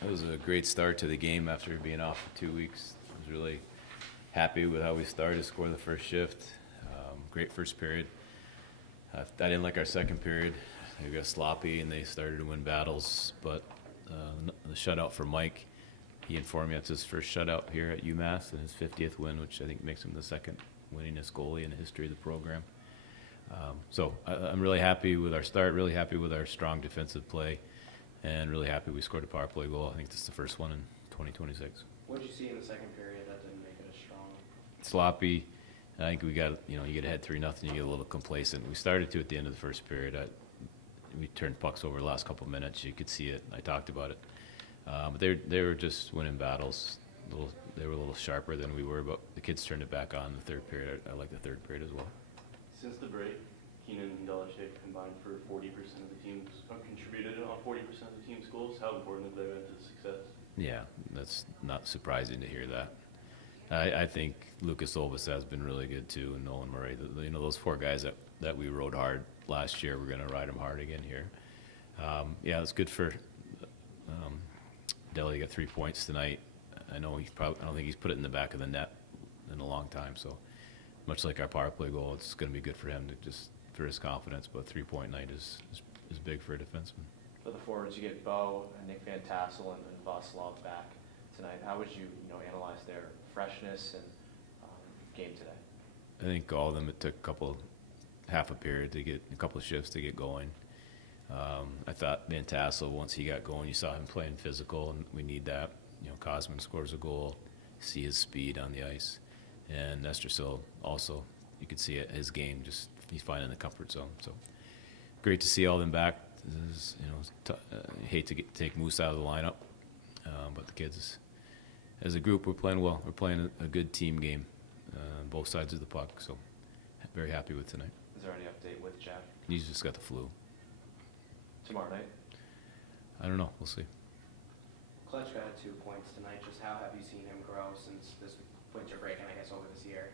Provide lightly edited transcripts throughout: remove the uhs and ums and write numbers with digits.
That was a great start to the game after being off for 2 weeks. I was really happy with how we started, scored the first shift. Great first period. I didn't like our second period. They got sloppy and they started to win battles. But the shutout for Mike, he informed me that's his first shutout here at UMass and his 50th win, which I think makes him the second winningest goalie in the history of the program. So I'm really happy with our start, really happy with our strong defensive play, and really happy we scored a power play goal. I think this is the first one in 2026. What did you see in the second period that didn't make it as strong? Sloppy. I think we got, you get ahead 3-0, you get a little complacent. We started to at the end of the first period. We turned pucks over the last couple of minutes. You could see it. I talked about it. But they were just winning battles. They were a little sharper than we were, but the kids turned it back on in the third period. I like the third period as well. Since the break, Keenan and Belichick combined for 40% of the teams, contributed on 40% of the team's goals. How important have they been to the success? Yeah, that's not surprising to hear that. I think Lucas Olbas has been really good too, and Nolan Murray. Those four guys that we rode hard last year, we're going to ride them hard again here. Yeah, it's good for Deli. Got 3 points tonight. I don't think he's put it in the back of the net in a long time. So much like our power play goal, it's going to be good for him to just for his confidence. But 3-point night is big for a defenseman. For the forwards, you get Bo and Nick Van Tassel and Vasilov back tonight. How would you analyze their freshness and game today? I think all of them, it took half a period to get a couple of shifts to get going. I thought Van Tassel, once he got going, you saw him playing physical, and we need that. Cosman scores a goal, see his speed on the ice. And Nestersil also, you could see it, his game, just he's finding the comfort zone. So great to see all of them back. This is, hate to take Moose out of the lineup, but the kids, as a group, we're playing well. We're playing a good team game, both sides of the puck. So very happy with tonight. Is there any update with Jack? He's just got the flu. Tomorrow night? I don't know. We'll see. Kletchka had 2 points tonight. Just how have you seen him grow since this winter break and I guess over this year?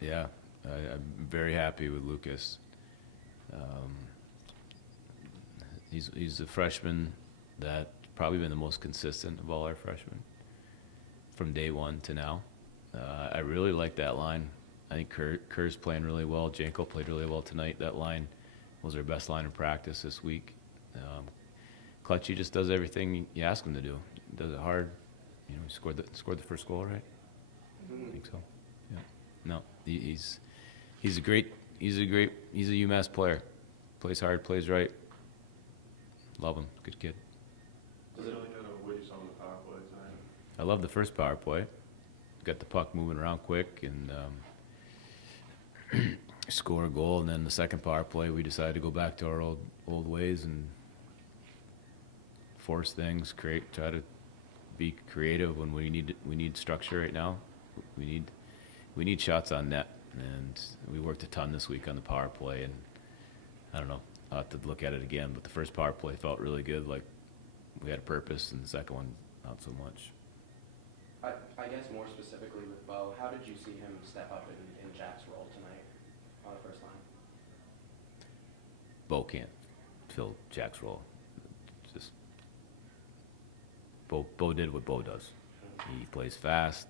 Yeah, I'm very happy with Lucas. He's a freshman that probably been the most consistent of all our freshmen from day one to now. I really like that line. I think Kerr's playing really well. Janko played really well tonight. That line was our best line in practice this week. Clutchy just does everything you ask him to do. He does it hard. He scored the first goal, right? I think so. Yeah. No, he's a UMass player. Plays hard, plays right. Love him. Good kid. Does it really matter what you saw on the power play tonight? I love the first power play. Got the puck moving around quick and score a goal. And then the second power play, we decided to go back to our old ways and force things, try to be creative when we need structure right now. We need shots on net, and we worked a ton this week on the power play. And I don't know, I'll have to look at it again. But the first power play felt really good, like we had a purpose, and the second one not so much. I guess more specifically with Bo, how did you see him step up in Jack's role tonight on the first line? Bo can't fill Jack's role. Just Bo did what Bo does. He plays fast,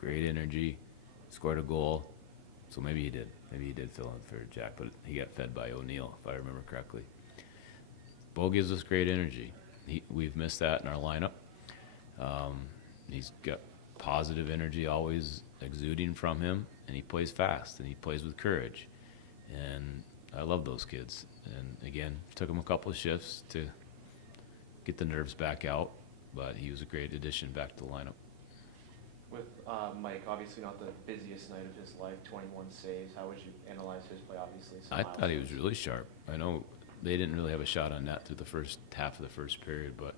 great energy, scored a goal. So maybe he did fill in for Jack, but he got fed by O'Neill, if I remember correctly. Bo gives us great energy. We've missed that in our lineup. He's got positive energy always exuding from him, and he plays fast, and he plays with courage. And I love those kids. And again, took him a couple of shifts to get the nerves back out, but he was a great addition back to the lineup. With Mike, obviously not the busiest night of his life, 21 saves. How would you analyze his play? Obviously, I thought he was really sharp. I know they didn't really have a shot on net through the first half of the first period, but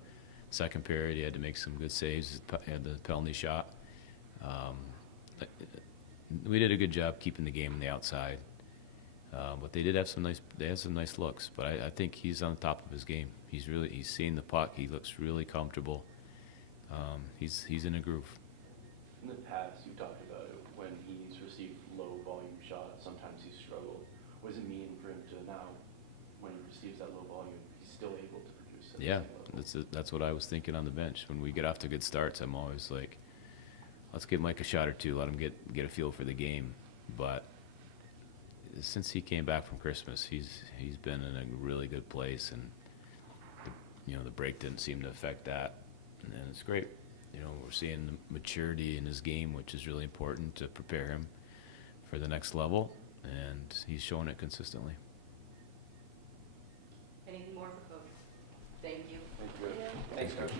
second period he had to make some good saves. He had the penalty shot. We did a good job keeping the game on the outside, but they had some nice looks. But I think he's on the top of his game. He's seeing the puck. He looks really comfortable. He's in a groove. In the past, you've talked about it when he's received low volume shots. Sometimes he's struggled. What does it mean for him to now, when he receives that low volume, he's still able to produce? Yeah, That's what I was thinking on the bench. When we get off to good starts, I'm always like, let's give Mike a shot or two, let him get a feel for the game. But since he came back from Christmas, he's been in a really good place, and the break didn't seem to affect that, and it's great. We're seeing the maturity in his game, which is really important to prepare him for the next level, and he's showing it consistently. Anything more for Coach? Thank you. Thanks, Coach.